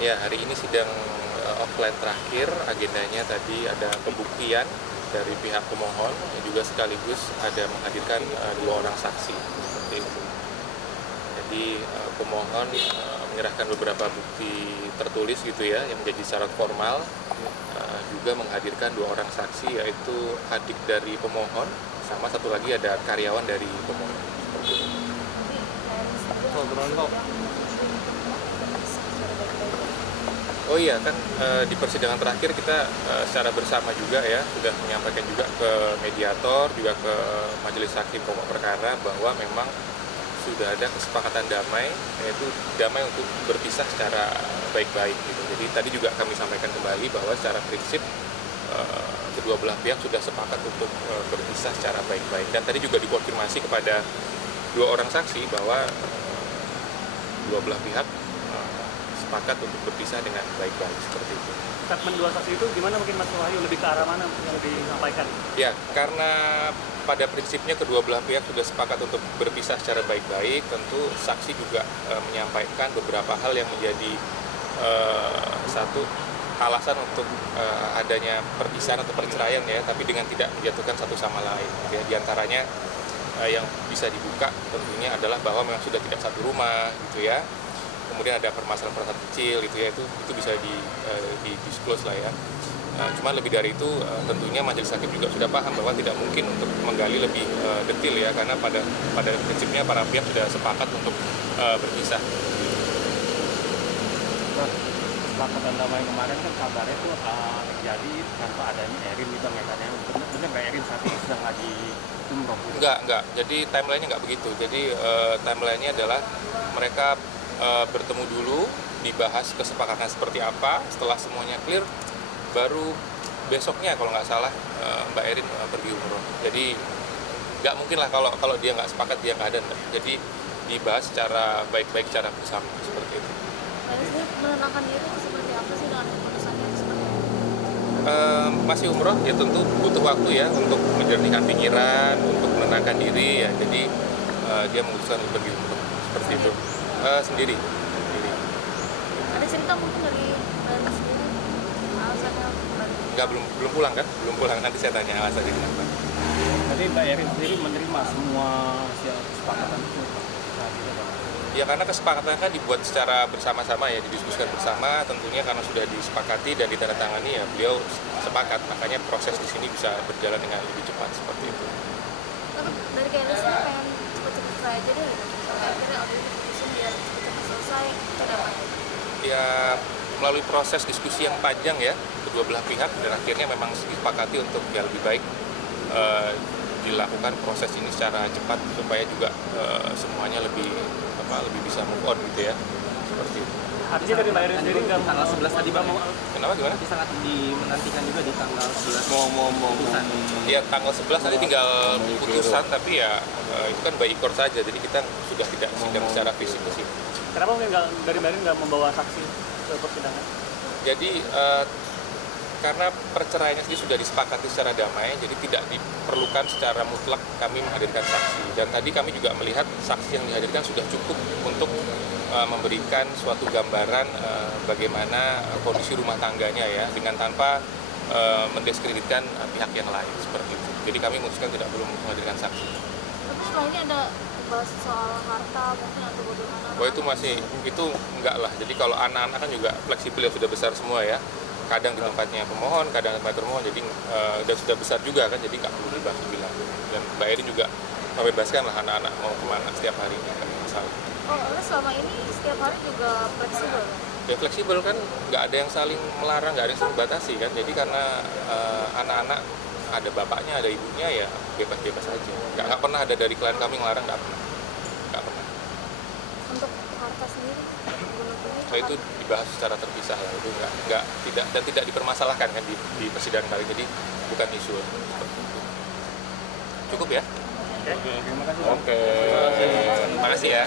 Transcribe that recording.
Ya, hari ini sidang offline terakhir, agendanya tadi ada pembuktian dari pihak pemohon, juga sekaligus ada menghadirkan dua orang saksi, seperti itu. Jadi pemohon menyerahkan beberapa bukti tertulis gitu ya, yang menjadi syarat formal, juga menghadirkan dua orang saksi, yaitu adik dari pemohon, sama satu lagi ada karyawan dari pemohon. Seperti itu. Oh iya kan di persidangan terakhir kita secara bersama juga ya sudah menyampaikan juga ke mediator juga ke majelis hakim pokok perkara bahwa memang sudah ada kesepakatan damai, yaitu damai untuk berpisah secara baik-baik gitu. Jadi tadi juga kami sampaikan kembali bahwa secara prinsip kedua belah pihak sudah sepakat untuk berpisah secara baik-baik, dan tadi juga dikonfirmasi kepada dua orang saksi bahwa dua belah pihak sepakat untuk berpisah dengan baik-baik, seperti itu. Statement dua saksi itu gimana mungkin Mas Wahyu, lebih ke arah mana yang disampaikan? Ya, karena pada prinsipnya kedua belah pihak sudah sepakat untuk berpisah secara baik-baik, tentu saksi juga menyampaikan beberapa hal yang menjadi satu alasan untuk adanya perpisahan atau perceraian ya, tapi dengan tidak menjatuhkan satu sama lain. Ya, di antaranya yang bisa dibuka tentunya adalah bahwa memang sudah tidak satu rumah gitu ya. Kemudian ada permasalahan-permasalahan kecil gitu ya, itu bisa di-disclose lah ya. Cuman lebih dari itu tentunya majelis hakim juga sudah paham bahwa tidak mungkin untuk menggali lebih detail ya, karena pada prinsipnya para pihak sudah sepakat untuk berpisah. Kesepakatan damai kemarin kan kabarnya tuh terjadi tanpa adanya Erin gitu ya, katanya. Benar nggak Erin saat ini sedang lagi umroh? Enggak. Jadi timelinenya nggak begitu. Jadi timelinenya adalah mereka bertemu dulu, dibahas kesepakatan seperti apa, setelah semuanya clear, baru besoknya kalau nggak salah Mbak Erin pergi umroh. Jadi nggak mungkin lah kalau dia nggak sepakat dia nggak ada. Jadi dibahas secara baik-baik, secara bersama, seperti itu. Menenangkan diri seperti apa sih dengan keputusannya seperti apa? Masih umroh ya tentu butuh waktu ya untuk menjernihkan pikiran, untuk menenangkan diri ya. Jadi dia memutuskan untuk pergi umroh, seperti itu. Sendiri. Ada cerita mungkin dari Mbak sendiri alasannya kembali? Enggak, belum pulang kan? Belum pulang, nanti saya tanya alasannya kenapa. Jadi Mbak Erin sendiri menerima semua kesepakatan itu saat itu, Pak? Ya karena kesepakatan kan dibuat secara bersama-sama ya, didiskusikan bersama, tentunya karena sudah disepakati dan ditandatangani ya beliau sepakat, makanya proses di sini bisa berjalan dengan lebih cepat, seperti itu. Tapi dari KLS-nya pengen cepet-cepet selesai aja deh gitu. Sampai akhirnya udah diputusin biar cepet-cepet selesai, ada apa? Ya melalui proses diskusi yang panjang ya kedua belah pihak, dan akhirnya memang disepakati untuk ya lebih baik dilakukan proses ini secara cepat supaya juga semuanya lebih bisa move on gitu ya, seperti itu. Artinya dari Mbak Erin sendiri nggak tanggal 11 tadi Bang, Kenapa gimana? nanti sangat dinantikan juga di tanggal 11 mau Ya tanggal 11 nanti tinggal putusan, tapi ya itu kan by court saja, jadi kita sudah tidak sidang secara fisik ke sini. Kenapa mungkin dari Mbak Erin nggak membawa saksi ke persidangan? Jadi karena perceraiannya sendiri sudah disepakati secara damai, jadi tidak diperlukan secara mutlak kami menghadirkan saksi. Dan tadi kami juga melihat saksi yang dihadirkan sudah cukup untuk memberikan suatu gambaran bagaimana kondisi rumah tangganya ya, dengan tanpa mendiskreditkan pihak yang lain, seperti itu. Jadi kami memutuskan tidak perlu menghadirkan saksi. Tapi setelah ini ada bahas soal harta mungkin atau bagaimana? Oh itu enggak lah. Jadi kalau anak-anak kan juga fleksibel ya, sudah besar semua ya. Kadang di tempatnya pemohon, kadang di tempat termohon, jadi sudah besar juga kan, jadi nggak perlu dibahas lebih lanjut. Dan Mbak Erin juga membebaskan lah anak-anak mau kemana setiap hari, nggak masalah. Oh, karena selama ini setiap hari juga fleksibel? Ya fleksibel kan, nggak ada yang saling melarang, nggak ada yang saling batasi kan. Jadi karena anak-anak ada bapaknya, ada ibunya, ya bebas-bebas aja. Nggak pernah ada dari klien kami ngelarang, nggak pernah. Untuk harta sendiri? So itu dibahas secara terpisah lah, itu tidak dipermasalahkan kan di persidangan kali, jadi bukan isu seperti itu. Cukup ya? Oke, terima kasih. Oke. Terima kasih ya.